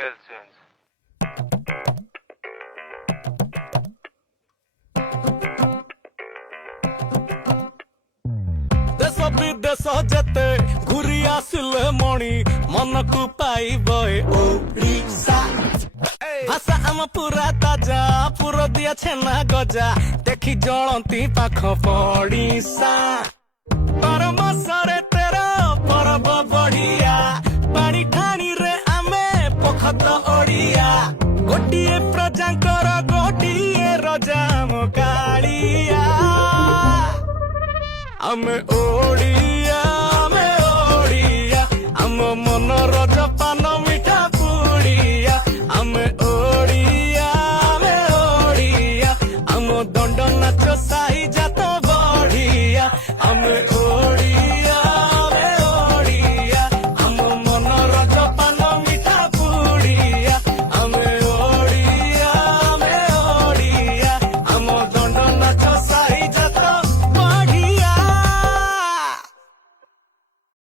scale change. देश विदेश जेते घूरी आसिले मणि मन को पाइब ओडिशा भाषा आम पूरा ताजा पूरा दिया छेना गजा देखी जलती पाख पड़िशा परम सरे तेरा परब बढ़िया पानी ठाणी रे आमे पखत ओडिया गोटिए प्रजांकर गोटिए रजा कालिया आमे ओडिया।